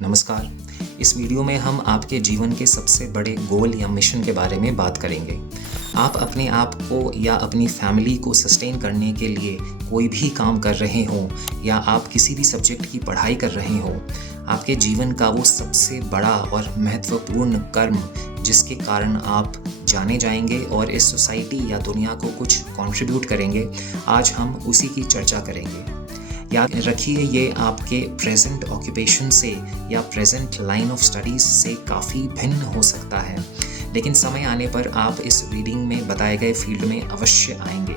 नमस्कार। इस वीडियो में हम आपके जीवन के सबसे बड़े गोल या मिशन के बारे में बात करेंगे। आप अपने आप को या अपनी फैमिली को सस्टेन करने के लिए कोई भी काम कर रहे हों या आप किसी भी सब्जेक्ट की पढ़ाई कर रहे हों, आपके जीवन का वो सबसे बड़ा और महत्वपूर्ण कर्म जिसके कारण आप जाने जाएंगे और इस सोसाइटी या दुनिया को कुछ कंट्रीब्यूट करेंगे, आज हम उसी की चर्चा करेंगे। याद रखिए, ये आपके प्रेजेंट ऑक्यूपेशन से या प्रेजेंट लाइन ऑफ स्टडीज़ से काफ़ी भिन्न हो सकता है, लेकिन समय आने पर आप इस रीडिंग में बताए गए फील्ड में अवश्य आएंगे।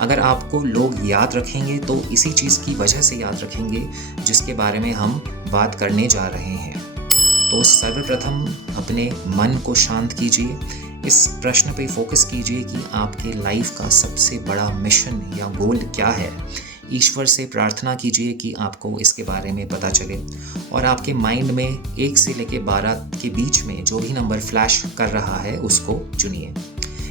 अगर आपको लोग याद रखेंगे तो इसी चीज़ की वजह से याद रखेंगे जिसके बारे में हम बात करने जा रहे हैं। तो सर्वप्रथम अपने मन को शांत कीजिए। इस प्रश्न पे फोकस कीजिए कि आपके लाइफ का सबसे बड़ा मिशन या गोल क्या है। ईश्वर से प्रार्थना कीजिए कि आपको इसके बारे में पता चले और आपके माइंड में 1 से लेकर 12 के बीच में जो भी नंबर फ्लैश कर रहा है उसको चुनिए।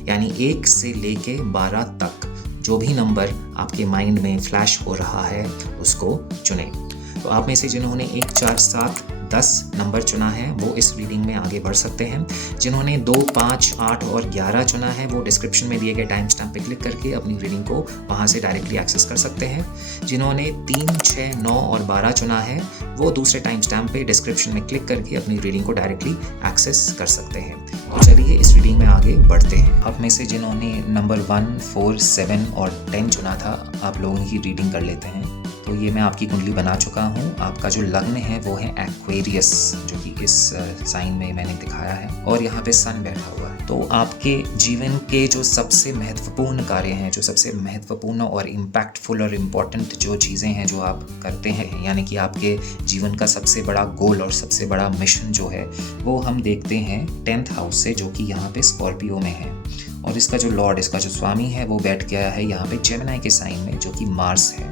यानी 1 से लेकर 12 तक जो भी नंबर आपके माइंड में फ्लैश हो रहा है उसको चुनें। तो आप में से जिन्होंने 1, 4, 7, 10 नंबर चुना है वो इस रीडिंग में आगे बढ़ सकते हैं। जिन्होंने 2, 5, 8 और 11 चुना है वो डिस्क्रिप्शन में दिए गए टाइम स्टैम्प पे क्लिक करके अपनी रीडिंग को वहाँ से डायरेक्टली एक्सेस कर सकते हैं। जिन्होंने 3, 6, 9 और 12 चुना है वो दूसरे टाइम स्टैम्प पे डिस्क्रिप्शन में क्लिक करके अपनी रीडिंग को डायरेक्टली एक्सेस कर सकते हैं। तो चलिए इस रीडिंग में आगे बढ़ते हैं। आप में से जिन्होंने नंबर 1, 4, 7 और 10 चुना था, आप लोगों की रीडिंग कर लेते हैं। तो ये मैं आपकी कुंडली बना चुका हूँ। आपका जो लग्न है वो है एक्वेरियस, जो कि इस साइन में मैंने दिखाया है, और यहाँ पे सन बैठा हुआ है। तो आपके जीवन के जो सबसे महत्वपूर्ण कार्य हैं, जो सबसे महत्वपूर्ण और इम्पैक्टफुल और इम्पॉर्टेंट जो चीज़ें हैं जो आप करते हैं, यानी कि आपके जीवन का सबसे बड़ा गोल और सबसे बड़ा मिशन जो है वो हम देखते हैं 10th हाउस से, जो कि यहाँ पे स्कॉर्पियो में है। और इसका जो लॉर्ड, इसका जो स्वामी है वो बैठ गया है यहाँ पे जेमिनी के साइन में, जो कि मार्स है।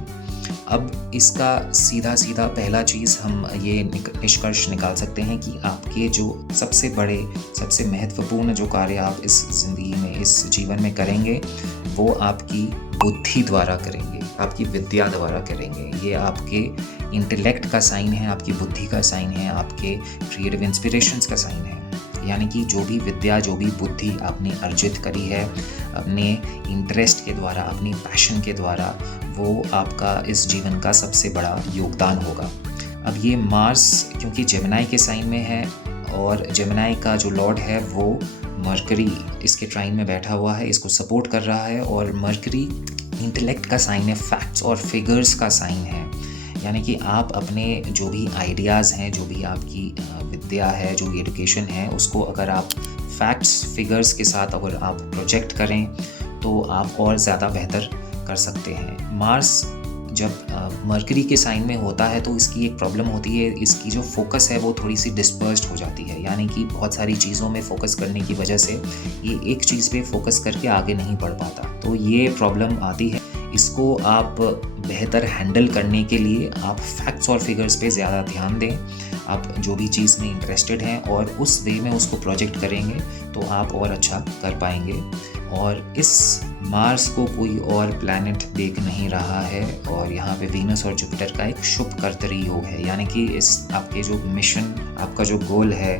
अब इसका सीधा पहला चीज़ हम ये निष्कर्ष निकाल सकते हैं कि आपके जो सबसे बड़े, सबसे महत्वपूर्ण जो कार्य आप इस ज़िंदगी में, इस जीवन में करेंगे वो आपकी बुद्धि द्वारा करेंगे, आपकी विद्या द्वारा करेंगे। ये आपके इंटेलेक्ट का साइन है, आपकी बुद्धि का साइन है, आपके क्रिएटिव इंस्पिरेशंस का साइन है। यानी कि जो भी विद्या, जो भी बुद्धि आपने अर्जित करी है अपने इंटरेस्ट के द्वारा, अपनी पैशन के द्वारा, वो आपका इस जीवन का सबसे बड़ा योगदान होगा। अब ये मार्स क्योंकि जेमिनी के साइन में है और जेमिनी का जो लॉर्ड है वो मरकरी इसके ट्राइन में बैठा हुआ है, इसको सपोर्ट कर रहा है। और मरकरी इंटेलेक्ट का साइन है, फैक्ट्स और फिगर्स का साइन है। यानी कि आप अपने जो भी आइडियाज़ हैं, जो भी आपकी विद्या है, जो भी एजुकेशन है, उसको अगर आप फैक्ट्स, फिगर्स के साथ अगर आप प्रोजेक्ट करें तो आप और ज़्यादा बेहतर कर सकते हैं। मार्स जब मरकरी के साइन में होता है तो इसकी एक प्रॉब्लम होती है, इसकी जो फोकस है वो थोड़ी सी डिस्पर्स्ड हो जाती है। यानी कि बहुत सारी चीज़ों में फोकस करने की वजह से ये एक चीज़ पे फोकस करके आगे नहीं बढ़ पाता, तो ये प्रॉब्लम आती है। इसको आप बेहतर हैंडल करने के लिए आप फैक्ट्स और फिगर्स पे ज़्यादा ध्यान दें। आप जो भी चीज़ में इंटरेस्टेड हैं और उस वे में उसको प्रोजेक्ट करेंगे तो आप और अच्छा कर पाएंगे। और इस मार्स को कोई और प्लैनेट देख नहीं रहा है और यहाँ पे वीनस और जुपिटर का एक शुभ कर्तरी योग है। यानी कि इस आपके जो मिशन, आपका जो गोल है,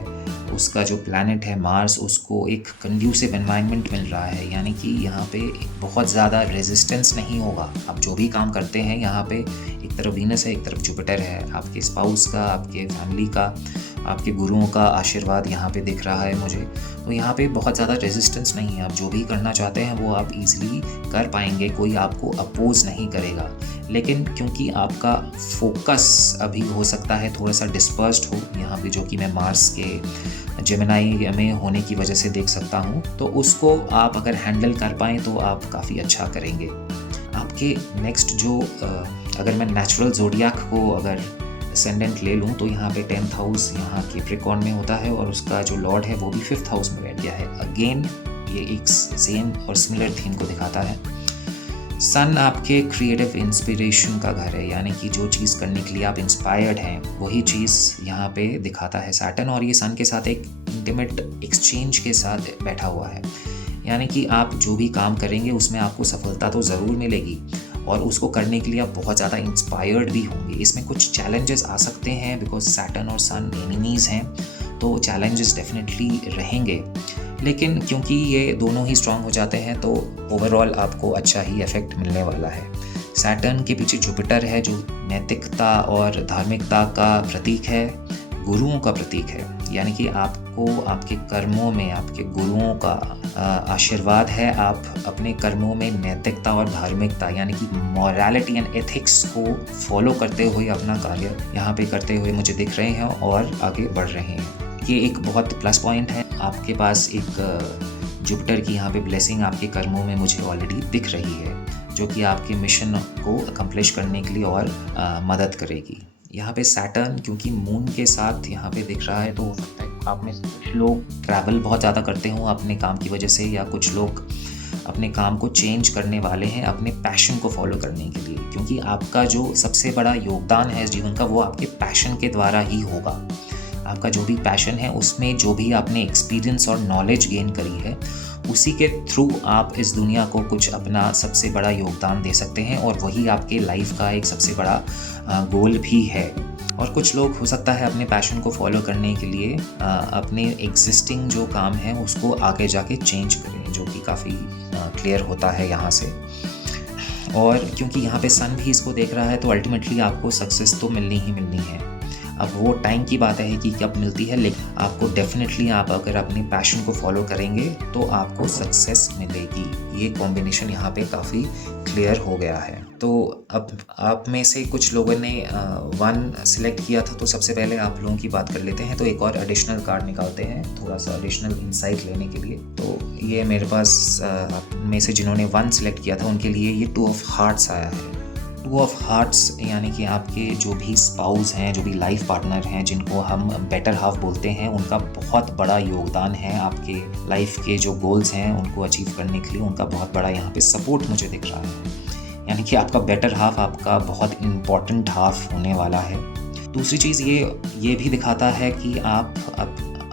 उसका जो प्लैनेट है मार्स, उसको एक कंड्यूसिव एनवायरनमेंट मिल रहा है। यानी कि यहाँ पे बहुत ज़्यादा रेजिस्टेंस नहीं होगा। आप जो भी काम करते हैं यहाँ पे एक तरफ वीनस है, एक तरफ जुपिटर है। आपके स्पाउस का, आपके फैमिली का, आपके गुरुओं का आशीर्वाद यहाँ पे दिख रहा है मुझे। तो यहाँ पे बहुत ज़्यादा रेजिस्टेंस नहीं है। आप जो भी करना चाहते हैं वो आप इजीली कर पाएंगे, कोई आपको अपोज नहीं करेगा। लेकिन क्योंकि आपका फोकस अभी हो सकता है थोड़ा सा डिस्पर्स्ड हो यहाँ पे, जो कि मैं मार्स के जेमिनी में होने की वजह से देख सकता हूँ, तो उसको आप अगर हैंडल कर पाएँ तो आप काफ़ी अच्छा करेंगे। आपके नेक्स्ट जो अगर मैं नेचुरल ज़ोडियाक को अगर असेंडेंट ले लूँ तो यहाँ पे 10th हाउस यहाँ कैप्रिकॉर्न में होता है और उसका जो लॉर्ड है वो भी 5th हाउस में बैठ गया है। अगेन ये एक सेम और सिमिलर थीम को दिखाता है। सन आपके क्रिएटिव इंस्पिरेशन का घर है, यानी कि जो चीज़ करने के लिए आप इंस्पायर्ड हैं वही चीज़ यहाँ पे दिखाता है सैटर्न। और ये सन के साथ एक इंटीमेट एक्सचेंज के साथ बैठा हुआ है। यानी कि आप जो भी काम करेंगे उसमें आपको सफलता तो ज़रूर मिलेगी और उसको करने के लिए आप बहुत ज़्यादा इंस्पायर्ड भी होंगे। इसमें कुछ चैलेंजेस आ सकते हैं बिकॉज सैटर्न और सन एनिमीज़ हैं, तो चैलेंजेस डेफिनेटली रहेंगे, लेकिन क्योंकि ये दोनों ही स्ट्रांग हो जाते हैं तो ओवरऑल आपको अच्छा ही इफेक्ट मिलने वाला है। सैटर्न के पीछे जुपिटर है जो नैतिकता और धार्मिकता का प्रतीक है, गुरुओं का प्रतीक है, यानी कि आपको आपके कर्मों में आपके गुरुओं का आशीर्वाद है। आप अपने कर्मों में नैतिकता और धार्मिकता यानी कि मॉरलिटी एंड एथिक्स को फॉलो करते हुए अपना कार्य यहाँ पे करते हुए मुझे दिख रहे हैं और आगे बढ़ रहे हैं। ये एक बहुत प्लस पॉइंट है। आपके पास एक जुपिटर की यहाँ पे ब्लेसिंग आपके कर्मों में मुझे ऑलरेडी दिख रही है, जो कि आपके मिशन को अकम्प्लिश करने के लिए और मदद करेगी। यहाँ पे सैटर्न क्योंकि मून के साथ यहाँ पे दिख रहा है, तो हो सकता है आप में से कुछ लोग ट्रैवल बहुत ज़्यादा करते हों अपने काम की वजह से, या कुछ लोग अपने काम को चेंज करने वाले हैं अपने पैशन को फॉलो करने के लिए, क्योंकि आपका जो सबसे बड़ा योगदान है इस जीवन का वो आपके पैशन के द्वारा ही होगा। आपका जो भी पैशन है उसमें जो भी आपने एक्सपीरियंस और नॉलेज गेन करी है उसी के थ्रू आप इस दुनिया को कुछ अपना सबसे बड़ा योगदान दे सकते हैं, और वही आपके लाइफ का एक सबसे बड़ा गोल भी है। और कुछ लोग हो सकता है अपने पैशन को फॉलो करने के लिए अपने एग्जिस्टिंग जो काम है उसको आगे जाके चेंज करें, जो कि काफ़ी क्लियर होता है यहाँ से। और क्योंकि यहाँ पे सन भी इसको देख रहा है तो अल्टीमेटली आपको सक्सेस तो मिलनी ही मिलनी है। अब वो टाइम की बात है कि कब मिलती है, लेकिन आपको डेफिनेटली आप अगर अपने पैशन को फॉलो करेंगे तो आपको सक्सेस मिलेगी। ये कॉम्बिनेशन यहाँ पे काफ़ी क्लियर हो गया है। तो अब आप में से कुछ लोगों ने 1 सिलेक्ट किया था, तो सबसे पहले आप लोगों की बात कर लेते हैं। तो एक और एडिशनल कार्ड निकालते हैं थोड़ा सा एडिशनल इंसाइट लेने के लिए। तो ये मेरे पास में से जिन्होंने 1 सिलेक्ट किया था उनके लिए ये 2 ऑफ हार्ट्स आया है। 2 ऑफ हार्ट्स यानी कि आपके जो भी स्पाउस हैं, जो भी लाइफ पार्टनर हैं, जिनको हम बेटर हाफ बोलते हैं, उनका बहुत बड़ा योगदान है आपके लाइफ के जो गोल्स हैं उनको अचीव करने के लिए। उनका बहुत बड़ा यहाँ पे सपोर्ट मुझे दिख रहा है, यानी कि आपका बेटर हाफ आपका बहुत इम्पॉर्टेंट हाफ होने वाला है। दूसरी चीज़ ये भी दिखाता है कि आप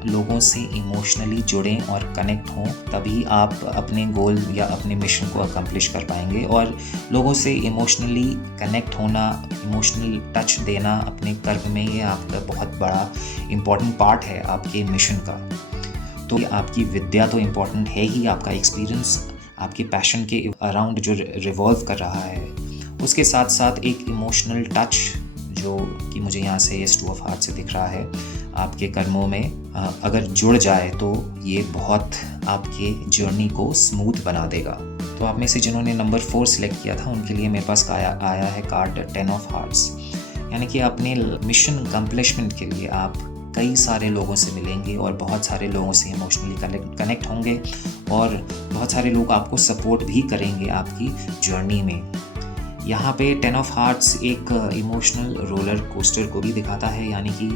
लोगों से इमोशनली जुड़ें और कनेक्ट हों, तभी आप अपने गोल या अपने मिशन को अकम्प्लिश कर पाएंगे। और लोगों से इमोशनली कनेक्ट होना, इमोशनल टच देना अपने कर्म में, ये आपका बहुत बड़ा इम्पॉर्टेंट पार्ट है आपके मिशन का। तो आपकी विद्या तो इम्पॉर्टेंट है ही, आपका एक्सपीरियंस आपके पैशन के अराउंड जो रिवॉल्व कर रहा है, उसके साथ साथ एक इमोशनल टच जो कि मुझे यहाँ से इस 2 ऑफ हार्ट से दिख रहा है आपके कर्मों में अगर जुड़ जाए तो ये बहुत आपके जर्नी को स्मूथ बना देगा। तो आप में से जिन्होंने नंबर 4 सिलेक्ट किया था उनके लिए मेरे पास आया है कार्ड 10 ऑफ हार्ट्स, यानी कि अपने मिशन अकम्प्लिशमेंट के लिए आप कई सारे लोगों से मिलेंगे और बहुत सारे लोगों से इमोशनली कनेक्ट होंगे, और बहुत सारे लोग आपको सपोर्ट भी करेंगे आपकी जर्नी में। यहाँ पे 10 ऑफ हार्ट्स एक इमोशनल रोलर कोस्टर को भी दिखाता है, यानी कि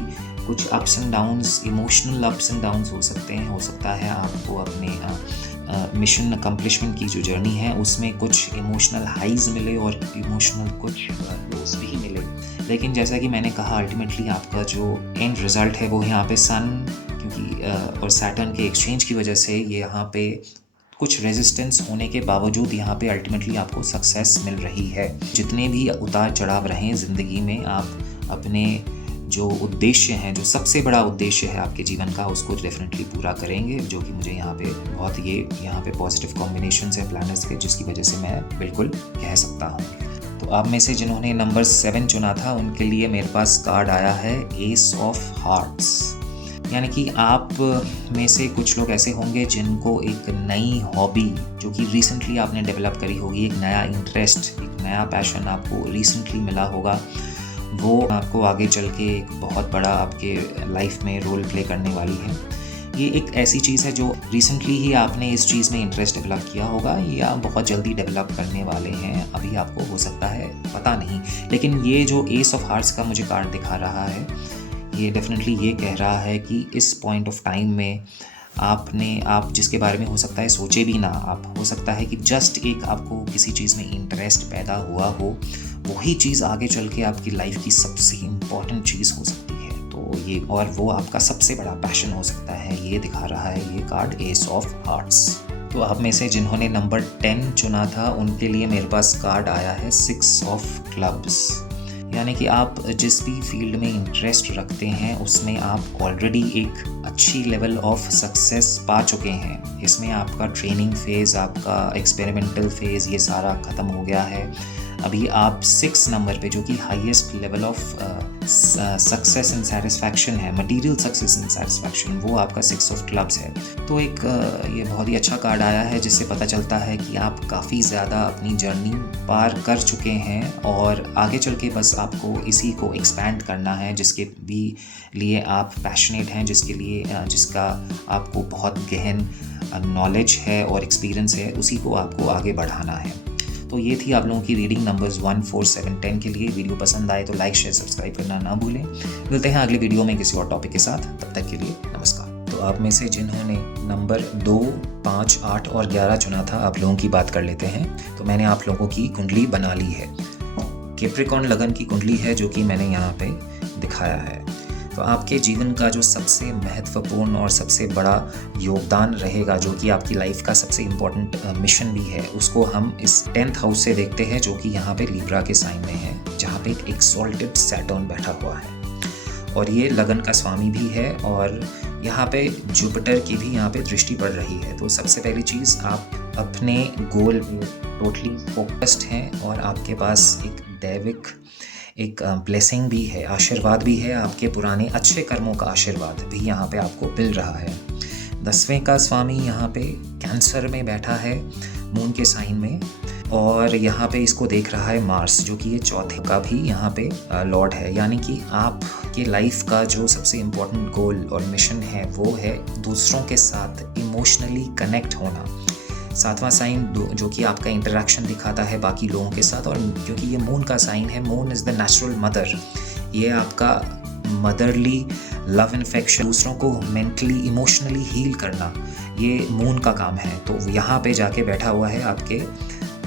कुछ ups and downs, emotional ups and downs हो सकते हैं। हो सकता है आपको अपने मिशन अकम्प्लिशमेंट की जो जर्नी है उसमें कुछ इमोशनल हाइज मिले और इमोशनल कुछ लोस भी मिले, लेकिन जैसा कि मैंने कहा अल्टीमेटली आपका जो एंड रिजल्ट है वो यहाँ पे सन क्योंकि और सैटर्न के एक्सचेंज की वजह से ये यहाँ पे कुछ रेजिस्टेंस होने के बावजूद यहाँ पे अल्टीमेटली आपको सक्सेस मिल रही है। जितने भी उतार चढ़ाव रहें ज़िंदगी में, आप अपने जो उद्देश्य हैं, जो सबसे बड़ा उद्देश्य है आपके जीवन का, उसको डेफिनेटली पूरा करेंगे, जो कि मुझे यहाँ पे बहुत ये यहाँ पे पॉजिटिव कॉम्बिनेशन है प्लैनेट्स के, जिसकी वजह से मैं बिल्कुल कह सकता हूँ। तो आप में से जिन्होंने नंबर 7 चुना था उनके लिए मेरे पास कार्ड आया है एस ऑफ हार्ट्स, यानी कि आप में से कुछ लोग ऐसे होंगे जिनको एक नई हॉबी जो कि रिसेंटली आपने डेवलप करी होगी, एक नया इंटरेस्ट, एक नया पैशन आपको रिसेंटली मिला होगा, वो आपको आगे चल के एक बहुत बड़ा आपके लाइफ में रोल प्ले करने वाली है। ये एक ऐसी चीज़ है जो रिसेंटली ही आपने इस चीज़ में इंटरेस्ट डेवलप किया होगा या बहुत जल्दी डेवलप करने वाले हैं, अभी आपको हो सकता है पता नहीं। लेकिन ये जो एस ऑफ हार्ट्स का मुझे कार्ड दिखा रहा है, ये डेफिनेटली ये कह रहा है कि इस पॉइंट ऑफ टाइम में आप जिसके बारे में हो सकता है सोचे भी ना, आप हो सकता है कि जस्ट एक आपको किसी चीज़ में इंटरेस्ट पैदा हुआ हो, वही चीज़ आगे चल के आपकी लाइफ की सबसे इम्पॉर्टेंट चीज़ हो सकती है। तो ये और वो आपका सबसे बड़ा पैशन हो सकता है, ये दिखा रहा है ये कार्ड एस ऑफ हार्ट्स। तो आप में से जिन्होंने नंबर 10 चुना था उनके लिए मेरे पास कार्ड आया है 6 ऑफ क्लब्स, यानी कि आप जिस भी फील्ड में इंटरेस्ट रखते हैं उसमें आप ऑलरेडी एक अच्छी लेवल ऑफ सक्सेस पा चुके हैं। इसमें आपका ट्रेनिंग फेज़, आपका एक्सपेरिमेंटल फेज़, ये सारा ख़त्म हो गया है। अभी आप 6 नंबर पे, जो कि highest level of success and satisfaction है, मटेरियल सक्सेस एंड सेटिस्फैक्शन, वो आपका 6 ऑफ क्लब्स है। तो एक ये बहुत ही अच्छा कार्ड आया है जिससे पता चलता है कि आप काफ़ी ज़्यादा अपनी जर्नी पार कर चुके हैं और आगे चल के बस आपको इसी को एक्सपैंड करना है, जिसके भी लिए आप पैशनेट हैं, जिसका आपको बहुत गहन नॉलेज है और एक्सपीरियंस है, उसी को आपको आगे बढ़ाना है। तो ये थी आप लोगों की रीडिंग नंबर्स 1, 4, 7, 10 के लिए। वीडियो पसंद आए तो लाइक, शेयर, सब्सक्राइब करना ना भूलें। मिलते हैं अगले वीडियो में किसी और टॉपिक के साथ, तब तक के लिए नमस्कार। तो आप में से जिन्होंने नंबर 2, 5, 8 और 11 चुना था, आप लोगों की बात कर लेते हैं। तो मैंने आप लोगों की कुंडली बना ली है। कैप्रिकॉर्न लगन की कुंडली है जो कि मैंने यहाँ पे दिखाया है। तो आपके जीवन का जो सबसे महत्वपूर्ण और सबसे बड़ा योगदान रहेगा, जो कि आपकी लाइफ का सबसे इम्पोर्टेंट मिशन भी है, उसको हम इस 10th हाउस से देखते हैं, जो कि यहाँ पे लिब्रा के साइन में है, जहाँ पे एक एक्सॉल्टेड सैटर्न बैठा हुआ है और ये लगन का स्वामी भी है और यहाँ पे जुपिटर की भी यहाँ पे दृष्टि पड़ रही है। तो सबसे पहली चीज़, आप अपने गोल पे टोटली फोकस्ड हैं और आपके पास एक ब्लेसिंग भी है, आशीर्वाद भी है, आपके पुराने अच्छे कर्मों का आशीर्वाद भी यहाँ पे आपको मिल रहा है। 10वें का स्वामी यहाँ पे कैंसर में बैठा है, मून के साइन में, और यहाँ पे इसको देख रहा है मार्स, जो कि ये 4th का भी यहाँ पे लॉर्ड है। यानी कि आपके लाइफ का जो सबसे इम्पोर्टेंट गोल और मिशन है वो है दूसरों के साथ इमोशनली कनेक्ट होना। 7वां साइन जो कि आपका इंटरेक्शन दिखाता है बाकी लोगों के साथ, और क्योंकि ये मून का साइन है, moon is the natural mother, ये आपका मदरली लव एंड अफेक्शन, दूसरों को मेंटली इमोशनली हील करना, ये मून का काम है। तो यहाँ पे जाके बैठा हुआ है आपके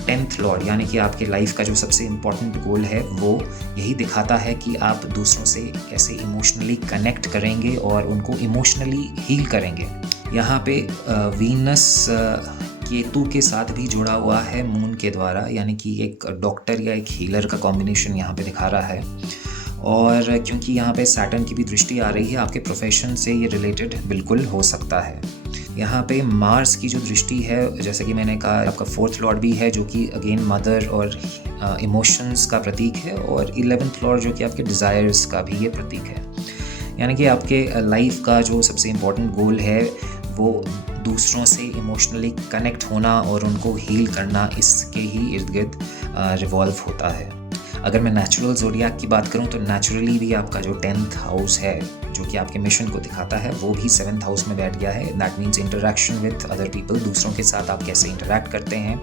10th लॉर्ड, यानी कि आपके लाइफ का जो सबसे इम्पोर्टेंट गोल है वो यही दिखाता है कि आप दूसरों से कैसे इमोशनली कनेक्ट करेंगे और उनको इमोशनली हील करेंगे। यहाँ पे वीनस केतु के साथ भी जुड़ा हुआ है मून के द्वारा, यानी कि एक डॉक्टर या एक हीलर का कॉम्बिनेशन यहाँ पे दिखा रहा है। और क्योंकि यहाँ पे सैटर्न की भी दृष्टि आ रही है, आपके प्रोफेशन से ये रिलेटेड बिल्कुल हो सकता है। यहाँ पे मार्स की जो दृष्टि है, जैसे कि मैंने कहा, आपका 4th लॉर्ड भी है, जो कि अगेन मदर और इमोशंस का प्रतीक है, और 11th लॉर्ड जो कि आपके डिज़ायर्स का भी ये प्रतीक है। यानी कि आपके लाइफ का जो सबसे इम्पोर्टेंट गोल है वो दूसरों से इमोशनली कनेक्ट होना और उनको हील करना, इसके ही इर्द गिर्द रिवॉल्व होता है। अगर मैं नेचुरल ज़ोडियाक की बात करूं तो नेचुरली भी आपका जो 10th हाउस है, जो कि आपके मिशन को दिखाता है, वो भी 7th हाउस में बैठ गया है। That means interaction with other people, दूसरों के साथ आप कैसे इंटरेक्ट करते हैं।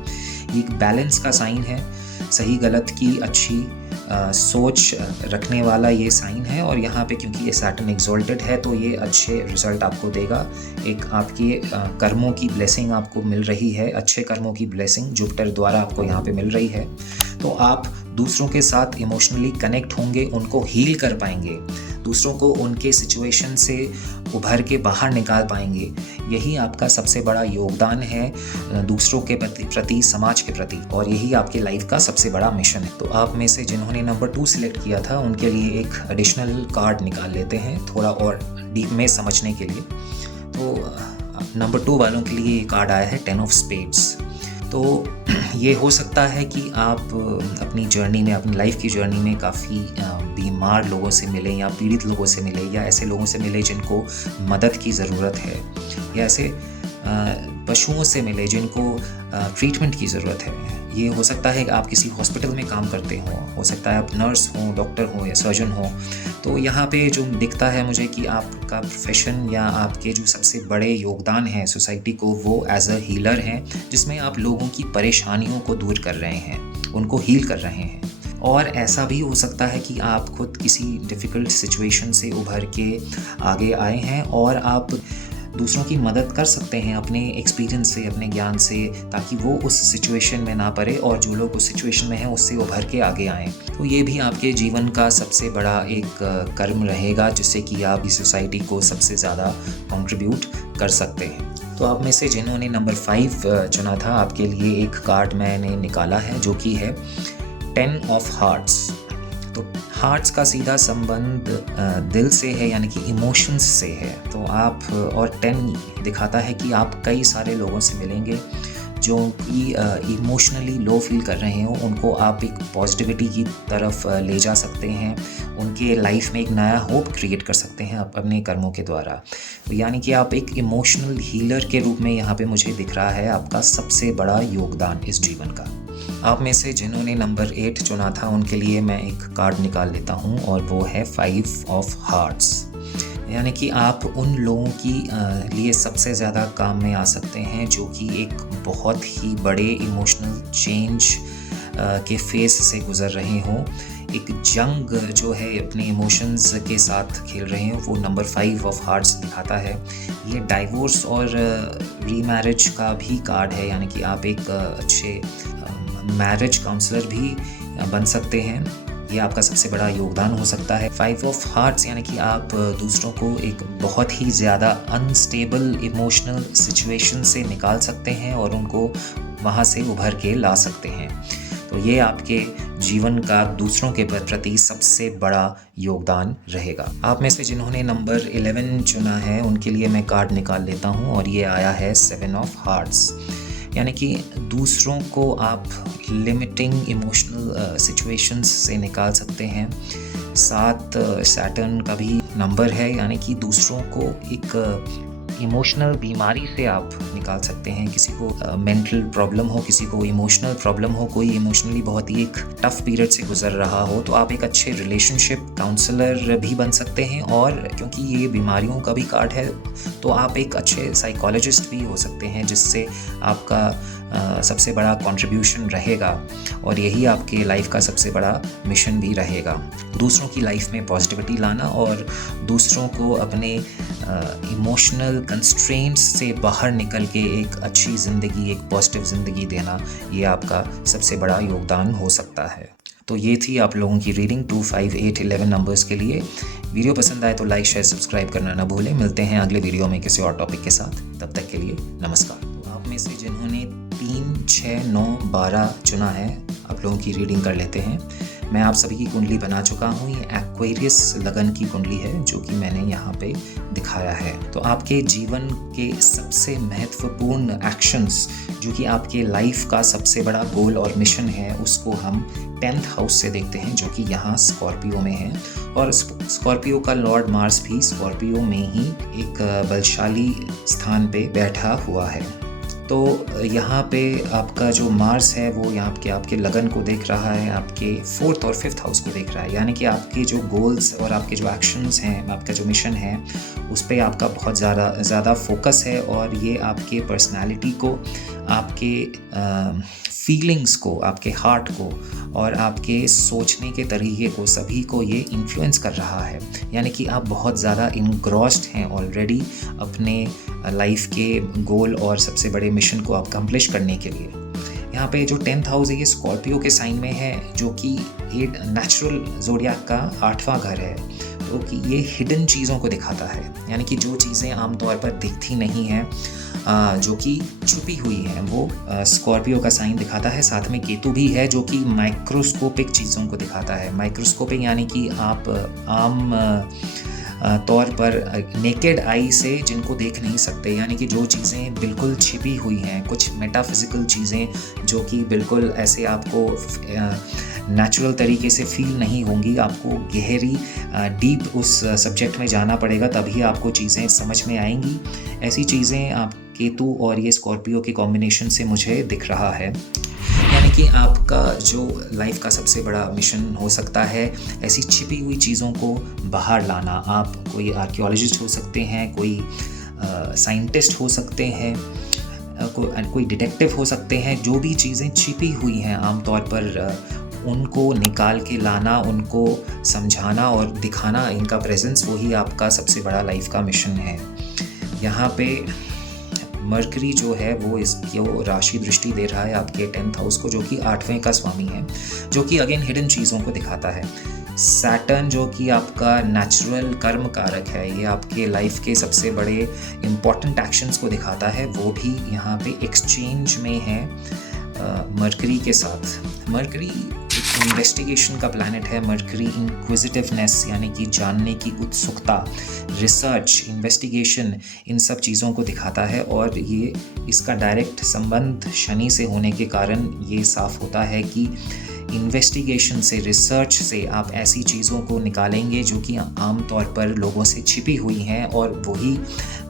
ये एक बैलेंस का साइन है, सही गलत की अच्छी सोच रखने वाला ये साइन है। और यहाँ पे क्योंकि ये सैटर्न एक्सॉल्टेड है तो ये अच्छे रिजल्ट आपको देगा। एक आपके कर्मों की ब्लेसिंग आपको मिल रही है, अच्छे कर्मों की ब्लेसिंग जुपिटर द्वारा आपको यहाँ पे मिल रही है। तो आप दूसरों के साथ इमोशनली कनेक्ट होंगे, उनको हील कर पाएंगे, दूसरों को उनके सिचुएशन से उभर के बाहर निकाल पाएंगे। यही आपका सबसे बड़ा योगदान है दूसरों के प्रति, समाज के प्रति, और यही आपके लाइफ का सबसे बड़ा मिशन है। तो आप में से जिन्होंने नंबर 2 सिलेक्ट किया था उनके लिए एक एडिशनल कार्ड निकाल लेते हैं, थोड़ा और डीप में समझने के लिए। तो नंबर 2 वालों के लिए ये कार्ड आया है 10 ऑफ स्पेड्स। तो ये हो सकता है कि आप अपनी जर्नी में, अपनी लाइफ की जर्नी में काफ़ी बीमार लोगों से मिले, या पीड़ित लोगों से मिले, या ऐसे लोगों से मिले जिनको मदद की ज़रूरत है, या ऐसे पशुओं से मिले जिनको ट्रीटमेंट की ज़रूरत है। ये हो सकता है कि आप किसी हॉस्पिटल में काम करते हो सकता है आप नर्स हो, डॉक्टर हो या सर्जन हो। तो यहाँ पे जो दिखता है मुझे कि आपका प्रोफेशन या आपके जो सबसे बड़े योगदान है सोसाइटी को, वो एज अ हीलर हैं, जिसमें आप लोगों की परेशानियों को दूर कर रहे हैं, उनको हील कर रहे हैं। और ऐसा भी हो सकता है कि आप खुद किसी डिफ़िकल्ट सिचुएशन से उभर के आगे आए हैं और आप दूसरों की मदद कर सकते हैं अपने एक्सपीरियंस से, अपने ज्ञान से, ताकि वो उस सिचुएशन में ना पड़े और जो लोग उस सिचुएशन में हैं उससे उभर के आगे आएँ। तो ये भी आपके जीवन का सबसे बड़ा एक कर्म रहेगा, जिससे कि आप इस सोसाइटी को सबसे ज़्यादा कंट्रीब्यूट कर सकते हैं। तो आप में से जिन्होंने नंबर 5 चुना था, आपके लिए एक कार्ड मैंने निकाला है जो कि है 10 ऑफ हार्ट्स। तो हार्ट्स का सीधा संबंध दिल से है, यानी कि इमोशंस से है। तो आप और 10 दिखाता है कि आप कई सारे लोगों से मिलेंगे जो कि इमोशनली लो फील कर रहे हो, उनको आप एक पॉजिटिविटी की तरफ ले जा सकते हैं, उनके लाइफ में एक नया होप क्रिएट कर सकते हैं अपने कर्मों के द्वारा। तो यानी कि आप एक इमोशनल हीलर के रूप में यहाँ पे मुझे दिख रहा है आपका सबसे बड़ा योगदान इस जीवन का। आप में से जिन्होंने नंबर 8 चुना था, उनके लिए मैं एक कार्ड निकाल लेता हूँ और वो है 5 ऑफ हार्ट्स। यानी कि आप उन लोगों की लिए सबसे ज़्यादा काम में आ सकते हैं जो कि एक बहुत ही बड़े इमोशनल चेंज के फेस से गुज़र रहे हों, एक जंग जो है अपने इमोशंस के साथ खेल रहे हो, वो नंबर 5 ऑफ हार्ट्स दिखाता है। ये डाइवोर्स और रीमैरिज का भी कार्ड है, यानी कि आप एक अच्छे मैरिज काउंसलर भी बन सकते हैं। ये आपका सबसे बड़ा योगदान हो सकता है। 5 ऑफ हार्ट्स यानी कि आप दूसरों को एक बहुत ही ज़्यादा अनस्टेबल इमोशनल सिचुएशन से निकाल सकते हैं और उनको वहाँ से उभर के ला सकते हैं। तो ये आपके जीवन का दूसरों के प्रति सबसे बड़ा योगदान रहेगा। आप में से जिन्होंने नंबर 11 चुना है, उनके लिए मैं कार्ड निकाल लेता हूँ और ये आया है 7 ऑफ हार्ट्स। यानी कि दूसरों को आप लिमिटिंग इमोशनल सिचुएशंस से निकाल सकते हैं। 7 सैटर्न का भी नंबर है, यानी कि दूसरों को एक इमोशनल बीमारी से आप निकाल सकते हैं। किसी को मेंटल प्रॉब्लम हो, किसी को इमोशनल प्रॉब्लम हो, कोई इमोशनली बहुत ही एक टफ पीरियड से गुजर रहा हो, तो आप एक अच्छे रिलेशनशिप काउंसलर भी बन सकते हैं। और क्योंकि ये बीमारियों का भी कार्ड है, तो आप एक अच्छे साइकोलॉजिस्ट भी हो सकते हैं, जिससे आपका सबसे बड़ा कंट्रीब्यूशन रहेगा और यही आपके लाइफ का सबसे बड़ा मिशन भी रहेगा। दूसरों की लाइफ में पॉजिटिविटी लाना और दूसरों को अपने इमोशनल कंस्ट्रेंट्स से बाहर निकल के एक अच्छी ज़िंदगी, एक पॉजिटिव ज़िंदगी देना, ये आपका सबसे बड़ा योगदान हो सकता है। तो ये थी आप लोगों की रीडिंग 2, 5, 8, 11 नंबर्स के लिए। वीडियो पसंद आए तो लाइक, शेयर, सब्सक्राइब करना ना भूलें। मिलते हैं अगले वीडियो में किसी और टॉपिक के साथ। तब तक के लिए नमस्कार। तो आप में से जिन्होंने 3, 6, 9, 12 चुना है, आप लोगों की रीडिंग कर लेते हैं। मैं आप सभी की कुंडली बना चुका हूँ। ये एक्वेरियस लगन की कुंडली है जो कि मैंने यहाँ पे दिखाया है। तो आपके जीवन के सबसे महत्वपूर्ण एक्शंस, जो कि आपके लाइफ का सबसे बड़ा गोल और मिशन है, उसको हम 10th हाउस से देखते हैं, जो कि यहाँ स्कॉर्पियो में है। और स्कॉर्पियो का लॉर्ड मार्स भी स्कॉर्पियो में ही एक बलशाली स्थान पे बैठा हुआ है। तो यहाँ पे आपका जो मार्स है वो यहाँ के आपके लगन को देख रहा है, आपके 4th और 5th हाउस को देख रहा है। यानी कि आपके जो गोल्स और आपके जो एक्शंस हैं, आपका जो मिशन है, उस पे आपका बहुत ज़्यादा फोकस है। और ये आपके पर्सनालिटी को, आपके फीलिंग्स को, आपके हार्ट को और आपके सोचने के तरीके को, सभी को ये इन्फ्लुएंस कर रहा है। यानी कि आप बहुत ज़्यादा इनग्रॉस्ड हैं ऑलरेडी अपने लाइफ के गोल और सबसे बड़े मिशन को अकम्प्लिश करने के लिए। यहाँ पे जो 10th हाउस है ये स्कॉर्पियो के साइन में है, जो कि एक नेचुरल ज़ोडियाक का 8वां घर है। तो कि ये हिडन चीज़ों को दिखाता है, यानी कि जो चीज़ें आमतौर पर दिखती नहीं हैं, जो कि छुपी हुई हैं, वो स्कॉर्पियो का साइन दिखाता है। साथ में केतु भी है जो कि माइक्रोस्कोपिक चीज़ों को दिखाता है। माइक्रोस्कोपिक यानी कि आप आम तौर पर नेकेड आई से जिनको देख नहीं सकते, यानी कि जो चीज़ें बिल्कुल छिपी हुई हैं, कुछ मेटाफिजिकल चीज़ें जो कि बिल्कुल ऐसे आपको नेचुरल तरीके से फील नहीं होंगी। आपको गहरी डीप उस सब्जेक्ट में जाना पड़ेगा, तभी आपको चीज़ें समझ में आएंगी। ऐसी चीज़ें आप केतु और ये स्कॉर्पियो के कॉम्बिनेशन से मुझे दिख रहा है। यानी कि आपका जो लाइफ का सबसे बड़ा मिशन हो सकता है ऐसी छिपी हुई चीज़ों को बाहर लाना। आप कोई आर्कियोलॉजिस्ट हो सकते हैं, कोई साइंटिस्ट हो सकते हैं, कोई डिटेक्टिव हो सकते हैं। जो भी चीज़ें छिपी हुई हैं आमतौर पर उनको निकाल के लाना, उनको समझाना और दिखाना, इनका प्रेजेंस, वही आपका सबसे बड़ा लाइफ का मिशन है। यहाँ पे मरकरी जो है वो इसको राशि दृष्टि दे रहा है आपके 10th हाउस को, जो कि 8वें का स्वामी है, जो कि अगेन हिडन चीज़ों को दिखाता है। सैटर्न जो कि आपका नेचुरल कर्म कारक है, ये आपके लाइफ के सबसे बड़े इम्पॉर्टेंट एक्शंस को दिखाता है, वो भी यहाँ पे एक्सचेंज में है मरकरी के साथ। मरकरी एक इन्वेस्टिगेशन का प्लैनेट है। मरकरी इंक्विजिटिवनेस यानी कि जानने की उत्सुकता, रिसर्च, इन्वेस्टिगेशन, इन सब चीज़ों को दिखाता है और ये इसका डायरेक्ट संबंध शनि से होने के कारण ये साफ होता है कि इन्वेस्टिगेशन से, रिसर्च से आप ऐसी चीज़ों को निकालेंगे जो कि आम तौर पर लोगों से छिपी हुई हैं और वही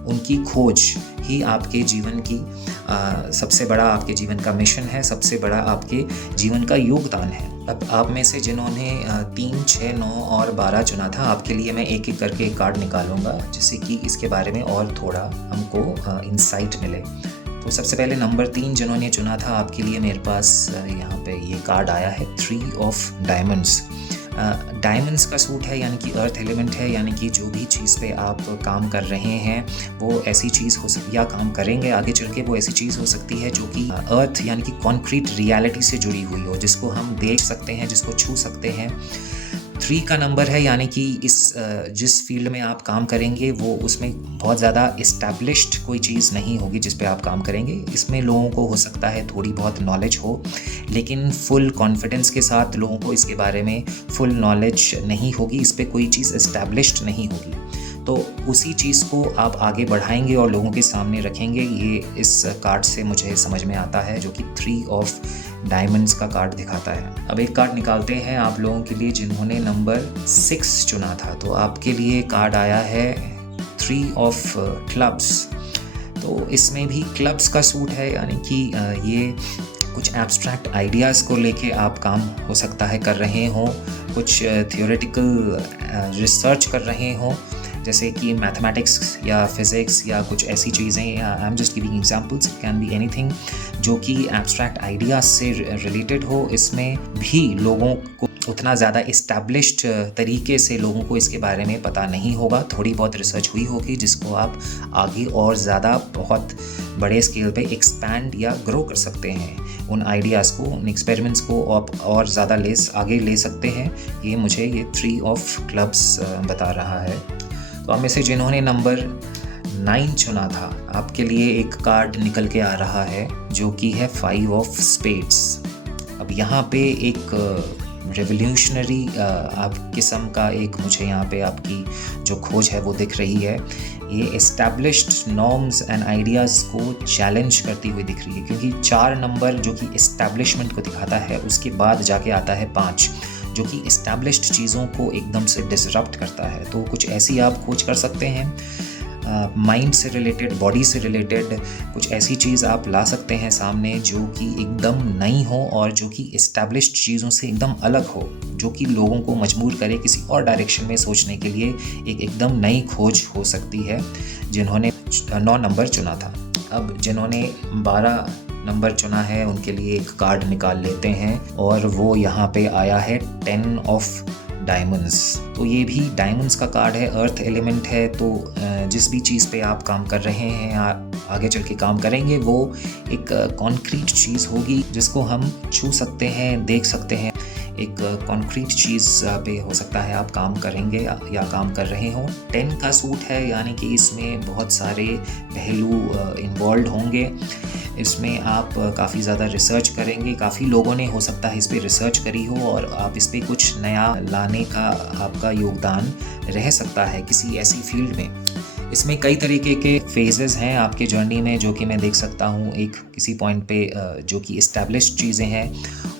उनकी खोज ही आपके जीवन की सबसे बड़ा आपके जीवन का मिशन है, सबसे बड़ा आपके जीवन का योगदान है। अब आप में से जिन्होंने 3, 6, 9 और 12 चुना था, आपके लिए मैं एक एक करके एक कार्ड निकालूंगा जिससे कि इसके बारे में और थोड़ा हमको इंसाइट मिले। तो सबसे पहले नंबर 3 जिन्होंने चुना था, आपके लिए मेरे पास यहाँ पे ये कार्ड आया है 3 ऑफ डायमंड्स। डायमंड्स का सूट है यानी कि अर्थ एलिमेंट है, यानी कि जो भी चीज़ पे आप काम कर रहे हैं वो ऐसी चीज़ हो सकती, या काम करेंगे आगे चल के वो ऐसी चीज़ हो सकती है जो कि अर्थ यानी कि कॉन्क्रीट रियलिटी से जुड़ी हुई हो, जिसको हम देख सकते हैं, जिसको छू सकते हैं। 3 का नंबर है यानी कि जिस फील्ड में आप काम करेंगे वो उसमें बहुत ज़्यादा इस्टेब्लिश्ड कोई चीज़ नहीं होगी जिस पे आप काम करेंगे। इसमें लोगों को हो सकता है थोड़ी बहुत नॉलेज हो, लेकिन फुल कॉन्फिडेंस के साथ लोगों को इसके बारे में फुल नॉलेज नहीं होगी, इस पे कोई चीज़ इस्टेब्लिश्ड नहीं होगी। तो उसी चीज़ को आप आगे बढ़ाएंगे और लोगों के सामने रखेंगे, ये इस कार्ड से मुझे समझ में आता है, जो कि 3 ऑफ डायमंड्स का कार्ड दिखाता है। अब एक कार्ड निकालते हैं आप लोगों के लिए जिन्होंने नंबर 6 चुना था। तो आपके लिए कार्ड आया है 3 ऑफ क्लब्स। तो इसमें भी क्लब्स का सूट है, यानी कि ये कुछ एब्स्ट्रैक्ट आइडियाज़ को लेके आप काम हो सकता है कर रहे हों, कुछ थियोरेटिकल रिसर्च कर रहे हों, जैसे कि मैथमेटिक्स या फिज़िक्स या कुछ ऐसी चीज़ें, या I am just giving examples, it can be anything जो कि एब्स्ट्रैक्ट आइडियाज़ से रिलेटेड हो। इसमें भी लोगों को उतना ज़्यादा इस्टेब्लिश्ड तरीके से लोगों को इसके बारे में पता नहीं होगा, थोड़ी बहुत रिसर्च हुई होगी जिसको आप आगे और ज़्यादा बहुत बड़े स्केल पे एक्सपैंड या ग्रो कर सकते हैं। उन आइडियाज़ को, उन एक्सपेरिमेंट्स को आप और ज़्यादा आगे ले सकते हैं। ये मुझे ये 3 ऑफ क्लब्स बता रहा है। तो आप में से जिन्होंने नंबर 9 चुना था, आपके लिए एक कार्ड निकल के आ रहा है जो कि है 5 ऑफ स्पेड्स। अब यहाँ पे एक रेवोल्यूशनरी आप किस्म का एक मुझे यहाँ पे आपकी जो खोज है वो दिख रही है। ये एस्टैब्लिश्ड नॉर्म्स एंड आइडियाज़ को चैलेंज करती हुई दिख रही है, क्योंकि 4 नंबर जो कि एस्टैब्लिशमेंट को दिखाता है, उसके बाद जाके आता है 5 जो कि इस्टेब्लिश्ड चीज़ों को एकदम से डिसरप्ट करता है। तो कुछ ऐसी आप खोज कर सकते हैं, माइंड से रिलेटेड, बॉडी से रिलेटेड कुछ ऐसी चीज़ आप ला सकते हैं सामने जो कि एकदम नई हो और जो कि इस्टेब्लिश्ड चीज़ों से एकदम अलग हो, जो कि लोगों को मजबूर करे किसी और डायरेक्शन में सोचने के लिए। एक एकदम नई खोज हो सकती है जिन्होंने 9 नंबर चुना था। अब जिन्होंने 12 नंबर चुना है उनके लिए एक कार्ड निकाल लेते हैं और वो यहाँ पे आया है 10 ऑफ डायमंड्स। तो ये भी डायमंड्स का कार्ड है, अर्थ एलिमेंट है। तो जिस भी चीज़ पे आप काम कर रहे हैं, आगे चल के काम करेंगे, वो एक कॉन्क्रीट चीज़ होगी जिसको हम छू सकते हैं, देख सकते हैं। एक कॉन्क्रीट चीज़ पे हो सकता है आप काम करेंगे या काम कर रहे हों। 10 का सूट है, यानी कि इसमें बहुत सारे पहलू इन्वॉल्व होंगे। इसमें आप काफ़ी ज़्यादा रिसर्च करेंगे, काफ़ी लोगों ने हो सकता है इस पर रिसर्च करी हो और आप इस पर कुछ नया लाने का आपका योगदान रह सकता है किसी ऐसी फील्ड में। इसमें कई तरीके के फेजेस हैं आपके जर्नी में जो कि मैं देख सकता हूँ। एक किसी पॉइंट पे जो कि इस्टेब्लिश्ड चीज़ें हैं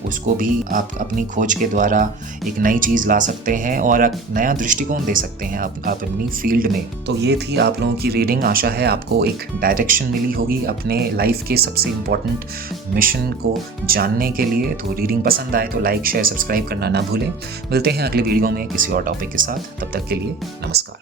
उसको भी आप अपनी खोज के द्वारा एक नई चीज़ ला सकते हैं और एक नया दृष्टिकोण दे सकते हैं आप अपनी फील्ड में। तो ये थी आप लोगों की रीडिंग। आशा है आपको एक डायरेक्शन मिली होगी अपने लाइफ के सबसे इम्पोर्टेंट मिशन को जानने के लिए। तो रीडिंग पसंद आए तो लाइक, शेयर, सब्सक्राइब करना ना भूलें। मिलते हैं अगले वीडियो में किसी और टॉपिक के साथ। तब तक के लिए नमस्कार।